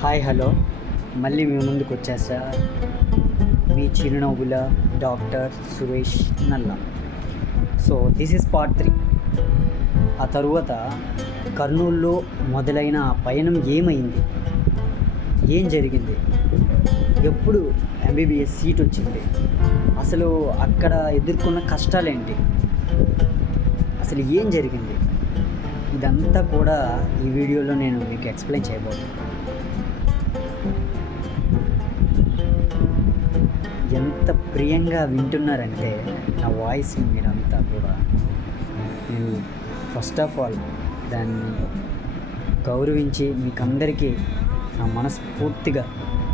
Hi hello, మళ్ళీ మీ ముందుకు వచ్చేసా మీ చిరునవ్వుల డాక్టర్ సురేష్ నల్ల. So this is part 3. ఆ తరువాత కర్నూలులో మొదలైన ఆ పయనం ఏమైంది, ఏం జరిగింది, ఎప్పుడు ఎంబీబీఎస్ సీట్ వచ్చింది, అసలు అక్కడ ఎదుర్కొన్న కష్టాలేంటి, అసలు ఏం జరిగింది, ఇదంతా కూడా ఈ వీడియోలో నేను మీకు ఎక్స్ప్లెయిన్ చేయబోతున్నాను. ఎంత ప్రియంగా వింటున్నారంటే నా వాయిస్ని మీరంతా కూడా, నేను ఫస్ట్ ఆఫ్ ఆల్ దాన్ని గౌరవించి మీకందరికీ నా మనస్ఫూర్తిగా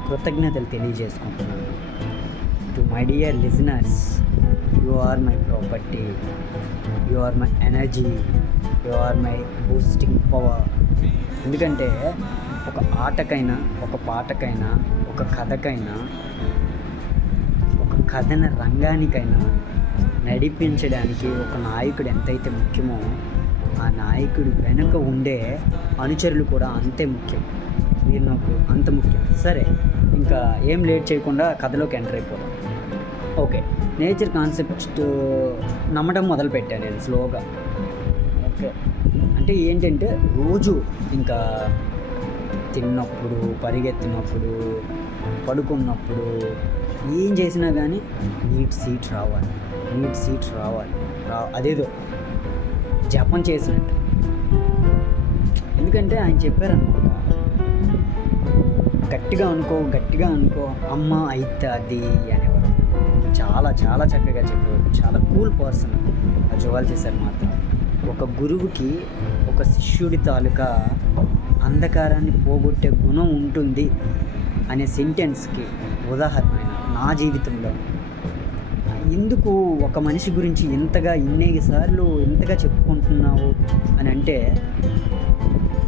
కృతజ్ఞతలు తెలియజేసుకుంటున్నాను. To my dear listeners, you are my property, you are my energy, you are my boosting power. ఎందుకంటే ఒక ఆటకైనా, ఒక పాటకైనా, ఒక కథకైనా, ఒక కథన రంగానికైనా నడిపించడానికి ఒక నాయకుడు ఎంతైతే ముఖ్యమో, ఆ నాయకుడు వెనుక ఉండే అనుచరులు కూడా అంతే ముఖ్యం. మీరు నాకు అంత ముఖ్యం. సరే, ఇంకా ఏం లేట్ చేయకుండా కథలోకి ఎంటర్ అయిపోదాం. ఓకే, నేచర్ కాన్సెప్ట్ నమ్మడం మొదలుపెట్టాను నేను స్లోగా. ఓకే, అంటే ఏంటంటే రోజు ఇంకా తిన్నప్పుడు, పరిగెత్తినప్పుడు, పడుకున్నప్పుడు, ఏం చేసినా కానీ నీట్ సీట్ రావాలి, నీట్ సీట్ రావాలి, అదేదో జపం చేసినట్టు. ఎందుకంటే ఆయన చెప్పారనమాట, గట్టిగా అనుకో, గట్టిగా అనుకో, అమ్మ అయితే అది అనేవారు. చాలా చాలా చక్కగా చెప్పేవారు. చాలా కూల్ పర్సన్ ఆ జువాలజీ సార్ మాత్రం. ఒక గురువుకి ఒక శిష్యుడి తాలూకా అంధకారాన్ని పోగొట్టే గుణం ఉంటుంది అనే సెంటెన్స్కి ఉదాహరణ నా జీవితంలో. ఎందుకు ఒక మనిషి గురించి ఇన్నిసార్లు ఇంతగా చెప్పుకుంటున్నావు అని అంటే,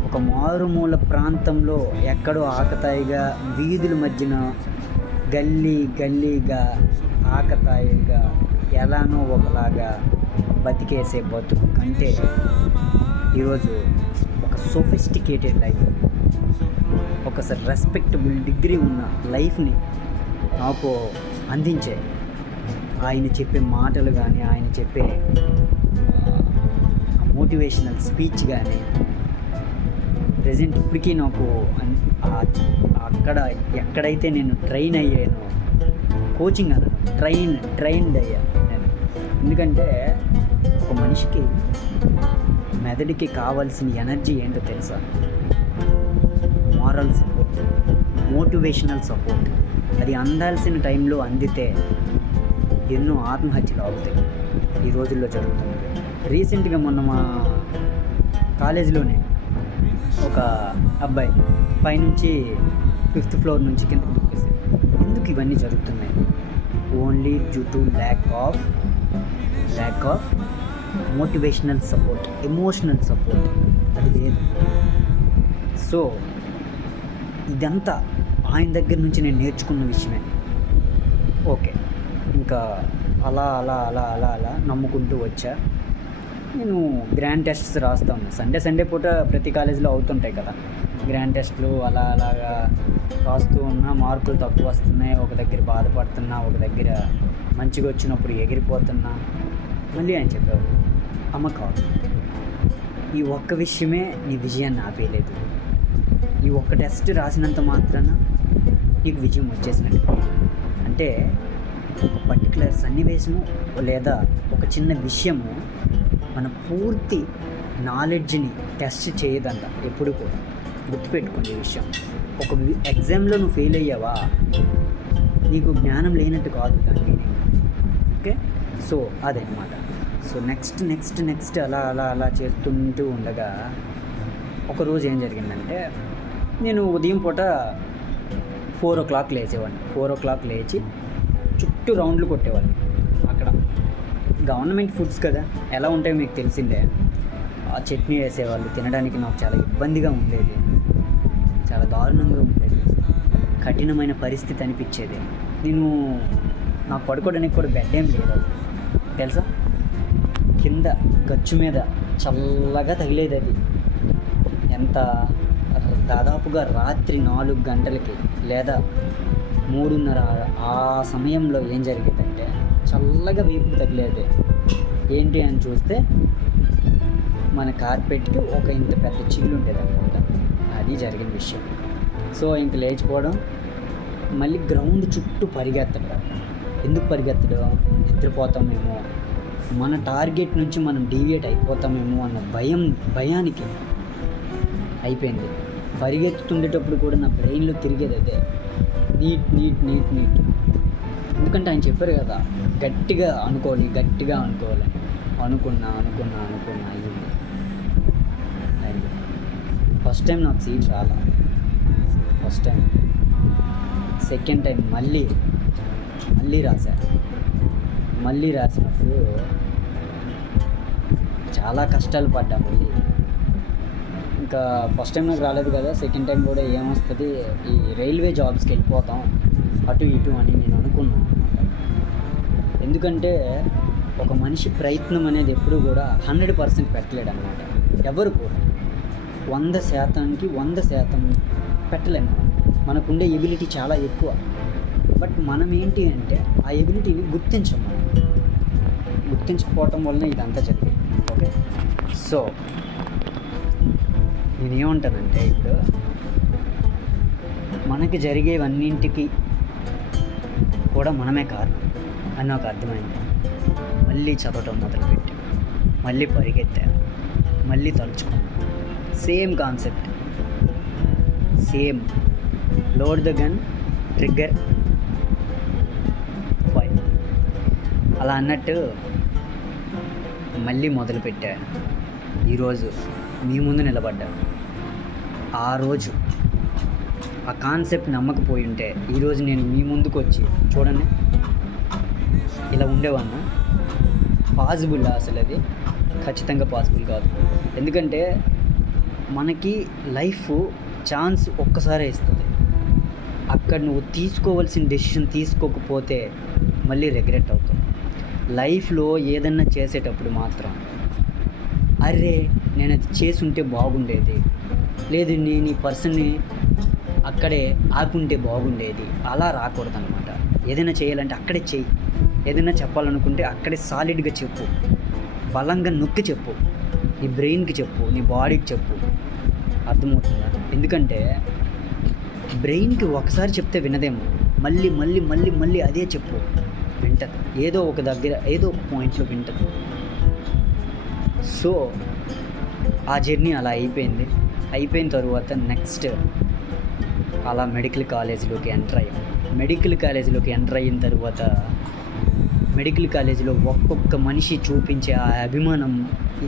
ఒక మారుమూల ప్రాంతంలో ఎక్కడో ఆకతాయిగా వీధుల మధ్యన గల్లీగా ఆకతాయిగా ఎలానో ఒకలాగా బతికేసే బతుకు కంటే ఈరోజు ఒక సోఫిస్టికేటెడ్ లైఫ్, ఒక రెస్పెక్టబుల్ డిగ్రీ ఉన్న లైఫ్ని నాకు అందించే ఆయన చెప్పే మాటలు కానీ, ఆయన చెప్పే మోటివేషనల్ స్పీచ్ కానీ ప్రజెంట్ ఇప్పటికీ నాకు అక్కడ ఎక్కడైతే నేను ట్రైన్ అయ్యానో, కోచింగ్ అన్నాను, ట్రైన్డ్ అయ్యాను నేను. ఎందుకంటే ఒక మనిషికి మెదడుకి కావాల్సిన ఎనర్జీ ఏంటో తెలుసా? Moral support, motivational support. అది అందాల్సిన టైంలో అందితే ఎన్నో ఆత్మహత్యలు అవుతాయి ఈ రోజుల్లో జరుగుతుంది. రీసెంట్గా మొన్న మా కాలేజీలోనే ఒక అబ్బాయి పైనుంచి 5th ఫ్లోర్ నుంచి కిందకి దూకేశాడు. ఎందుకు ఇవన్నీ జరుగుతున్నాయి? Only due to lack of motivational support, emotional support అది లేదు. సో ఇదంతా ఆయన దగ్గర నుంచి నేను నేర్చుకున్న విషయమే. ఓకే, ఇంకా అలా నమ్ముకుంటూ వచ్చా. నేను గ్రాండ్ టెస్ట్స్ రాస్తాను. సండే పూట ప్రతి కాలేజీలో అవుతుంటాయి కదా గ్రాండ్ టెస్ట్లు. అలాగా రాస్తూ ఉన్నా, మార్కులు తక్కువ వస్తున్నాయి. ఒక దగ్గర బాధపడుతున్నా, ఒక దగ్గర మంచిగా వచ్చినప్పుడు ఎగిరిపోతున్నా. మళ్ళీ ఆయన చెప్పేవారు, అమ్మ కాదు, ఈ ఒక్క విషయమే నీ విజయాన్ని ఆపేయలేదు. ఈ ఒక్క టెస్ట్ రాసినంత మాత్రాన నీకు విజయం వచ్చేసినట్టు. అంటే ఒక పర్టికులర్ సన్నివేశము లేదా ఒక చిన్న విషయము మన పూర్తి నాలెడ్జ్ని టెస్ట్ చేయదంట. ఎప్పుడు కూడా గుర్తుపెట్టుకోండి ఈ విషయం. ఒక ఎగ్జామ్లో నువ్వు ఫెయిల్ అయ్యావా, నీకు జ్ఞానం లేనట్టు కాదు దాని మీనింగ్. ఓకే, సో అదనమాట. సో నెక్స్ట్ అలా చేస్తుంటూ ఉండగా ఒకరోజు ఏం జరిగిందంటే, నేను ఉదయం పూట 4 o'clock లేచేవాడిని. 4 o'clock లేచి చుట్టూ రౌండ్లు కొట్టేవాడిని. అక్కడ గవర్నమెంట్ ఫుడ్స్ కదా, ఎలా ఉంటాయో మీకు తెలిసిందే. ఆ చట్నీ వేసేవాళ్ళు, తినడానికి నాకు చాలా ఇబ్బందిగా ఉండేది, చాలా దారుణంగా ఉండేది, కఠినమైన పరిస్థితి అనిపించేది. నాకు పడుకోవడానికి కూడా బెడ్ ఏం లేదు తెలుసా. కింద గచ్చు మీద చల్లగా తగిలేది. అది ఎంత దాదాపుగా రాత్రి 4 గంటలకి లేదా 3:30 ఆ సమయంలో ఏం జరిగేదంటే చల్లగా వీపుకు తగిలేది. ఏంటి అని చూస్తే మన కార్పెట్కి ఒక ఇంత పెద్ద చిల్లు ఉండేదన్నమాట. అది జరిగిన విషయం. సో ఇంక లేచిపోవడం, మళ్ళీ గ్రౌండ్ చుట్టూ పరిగెత్తడం. ఎందుకు పరిగెత్తడం? నిద్రపోతామేమో, మన టార్గెట్ నుంచి మనం డీవియేట్ అయిపోతామేమో అన్న భయానికి అయిపోయింది. పరిగెత్తుతుండేటప్పుడు కూడా నా బ్రెయిన్లో తిరిగేది అదే, నీట్ నీట్ నీట్ నీట్. ఎందుకంటే ఆయన చెప్పారు కదా, గట్టిగా అనుకోవాలి అనుకున్నా అయ్యింది. ఫస్ట్ టైం నాకు సీట్ రాలా. ఫస్ట్ టైం, సెకండ్ టైం మళ్ళీ రాసినప్పుడు చాలా కష్టాలు పడ్డా. మళ్ళీ ఇంకా ఫస్ట్ టైం నాకు రాలేదు కదా, సెకండ్ టైం కూడా ఏమొస్తుంది, ఈ రైల్వే జాబ్స్కి వెళ్ళిపోతాం అటు ఇటు అని నేను అనుకున్నాను. ఎందుకంటే ఒక మనిషి ప్రయత్నం అనేది ఎప్పుడు కూడా 100% పెట్టలేడు అన్నమాట. ఎవరు కూడా 100%కి 100% పెట్టలేము. మనకుండే ఎబిలిటీ చాలా ఎక్కువ. బట్ మనం ఏంటి అంటే ఆ ఎబిలిటీని గుర్తించకపోవటం వలన ఇదంతా జరిగింది. ఓకే, సో నేనేమంటానంటే ఇప్పుడు మనకి జరిగేవన్నింటికి కూడా మనమే కారణం అని నాకు అర్థమైంది. మళ్ళీ చదవటం మొదలుపెట్టి, మళ్ళీ పరిగెత్తా, మళ్ళీ తలుచుకున్నాను. Same concept, same load the gun, trigger, fire అలా అన్నట్టు మళ్ళీ మొదలుపెట్టా. ఈరోజు మీ ముందు నిలబడ్డా. ఆ రోజు ఆ కాన్సెప్ట్ నమ్మకపోయి ఉంటే ఈరోజు నేను మీ ముందుకు వచ్చి చూడండి ఇలా ఉండేవాడినా? పాసిబుల్ అసలు అది ఖచ్చితంగా పాసిబుల్ కాదు. ఎందుకంటే మనకి లైఫ్ ఛాన్స్ ఒక్కసారే ఇస్తుంది. అక్కడ నువ్వు తీసుకోవాల్సిన డెసిషన్ తీసుకోకపోతే మళ్ళీ రిగ్రెట్ అవుతావు. లైఫ్లో ఏదన్నా చేసేటప్పుడు మాత్రం అరే నేను అది చేసుంటే బాగుండేది, లేదు నేను ఈ పర్సన్ని అక్కడే ఆపుంటే బాగుండేది, అలా రాకూడదు అనమాట. ఏదైనా చేయాలంటే అక్కడే చెయ్యి. ఏదైనా చెప్పాలనుకుంటే అక్కడే సాలిడ్గా చెప్పు, బలంగా నొక్కి చెప్పు, నీ బ్రెయిన్కి చెప్పు, నీ బాడీకి చెప్పు. అర్థమవుతుందా? ఎందుకంటే బ్రెయిన్కి ఒకసారి చెప్తే వినదేమో, మళ్ళీ మళ్ళీ మళ్ళీ మళ్ళీ అదే చెప్పు, వింటది. ఏదో ఒక దగ్గర ఏదో ఒక పాయింట్లో వింటది. సో ఆ జర్నీ అలా అయిపోయిన తరువాత నెక్స్ట్ అలా మెడికల్ కాలేజీలోకి ఎంటర్ అయ్యాం. మెడికల్ కాలేజీలోకి అయిన తర్వాత మెడికల్ కాలేజీలో ఒక్కొక్క మనిషి చూపించే ఆ అభిమానం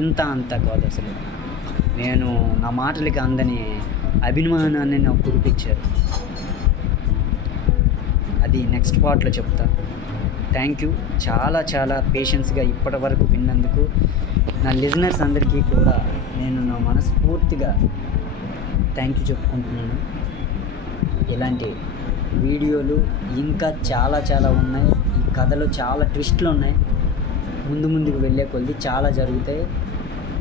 ఇంత అంత కాదు అసలు. నా మాటలకి అందని అభిమానాన్ని నాకు కురిపించారు. అది నెక్స్ట్ పార్ట్లో చెప్తా. థ్యాంక్ యూ, చాలా చాలా పేషెన్స్గా ఇప్పటి వరకు విన్నందుకు. నా లిజనర్స్ అందరికీ కూడా నేను నా మనస్ఫూర్తిగా థ్యాంక్ యూ చెప్పుకుంటున్నాను. ఇలాంటి వీడియోలు ఇంకా చాలా చాలా ఉన్నాయి. ఈ కథలో చాలా ట్విస్ట్లు ఉన్నాయి. ముందుకు వెళ్ళే కొద్ది చాలా జరుగుతాయి.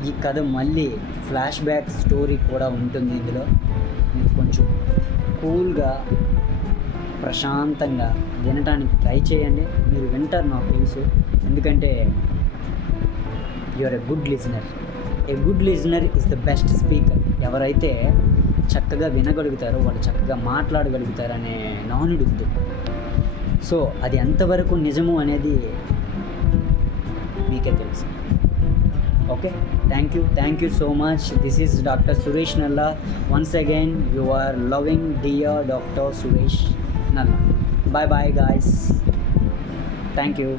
ఈ కథ మళ్ళీ ఫ్లాష్ బ్యాక్ స్టోరీ కూడా ఉంటుంది ఇందులో. మీరు కొంచెం కూల్గా ప్రశాంతంగా వినటానికి ట్రై చేయండి. మీరు వింటారు నాకు తెలుసు, ఎందుకంటే you are a good listener. A good listener is the best speaker. ఎవరైతే చక్కగా వినగలుగుతారో వాళ్ళు చక్కగా మాట్లాడగలుగుతారనే నానుడి ఉంది. సో అది ఎంతవరకు నిజము అనేది మీకే తెలుసు. Okay, thank you so much. This is doctor Suresh Nalla. Once again you are loving dear doctor Suresh Nalla. Bye guys. Thank you.